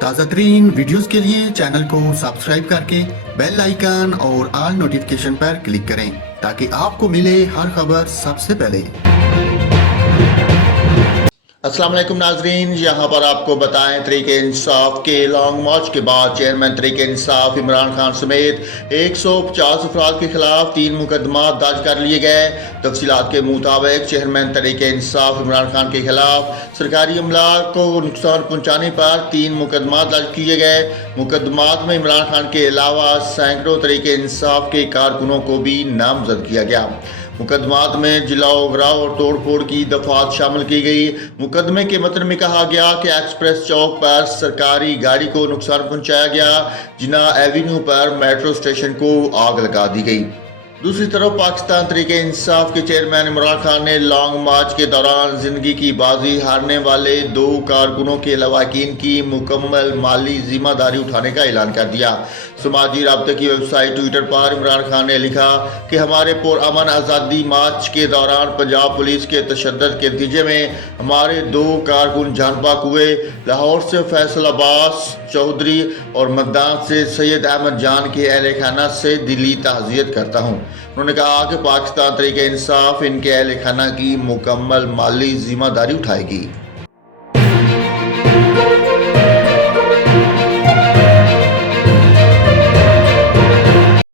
تازہ ترین ویڈیوز کے لیے چینل کو سبسکرائب کر کے بیل آئیکن اور آل نوٹیفیکیشن پر کلک کریں تاکہ آپ کو ملے ہر خبر سب سے پہلے۔ السلام علیکم ناظرین، یہاں پر آپ کو بتائیں تحریک انصاف کے لانگ مارچ کے بعد چیئرمین تحریک انصاف عمران خان سمیت 150 افراد کے خلاف 3 مقدمات درج کر لیے گئے۔ تفصیلات کے مطابق چیئرمین تحریک انصاف عمران خان کے خلاف سرکاری املاک کو نقصان پہنچانے پر 3 مقدمات درج کیے گئے۔ مقدمات میں عمران خان کے علاوہ سینکڑوں تحریک انصاف کے کارکنوں کو بھی نامزد کیا گیا۔ مقدمات میں جلاؤ غراؤ اور توڑ پھوڑ کی دفعات شامل کی گئی۔ مقدمے کے متن میں کہا گیا کہ ایکسپریس چوک پر سرکاری گاڑی کو نقصان پہنچایا گیا، جناح ایوینیو پر میٹرو اسٹیشن کو آگ لگا دی گئی۔ دوسری طرف پاکستان تحریک انصاف کے چیئرمین عمران خان نے لانگ مارچ کے دوران زندگی کی بازی ہارنے والے 2 کارکنوں کے لواحقین کی مکمل مالی ذمہ داری اٹھانے کا اعلان کر دیا۔ سماجی رابطے کی ویب سائٹ ٹویٹر پر عمران خان نے لکھا کہ ہمارے پرامن آزادی مارچ کے دوران پنجاب پولیس کے تشدد کے نتیجے میں ہمارے 2 کارکن جان بحق ہوئے۔ لاہور سے فیصل عباس چودھری اور مدان سے سید احمد جان کے اہل خانہ سے دلی تعزیت کرتا ہوں۔ انہوں نے کہا کہ پاکستان تحریک انصاف ان کے اہل خانہ کی مکمل مالی ذمہ داری اٹھائے گی۔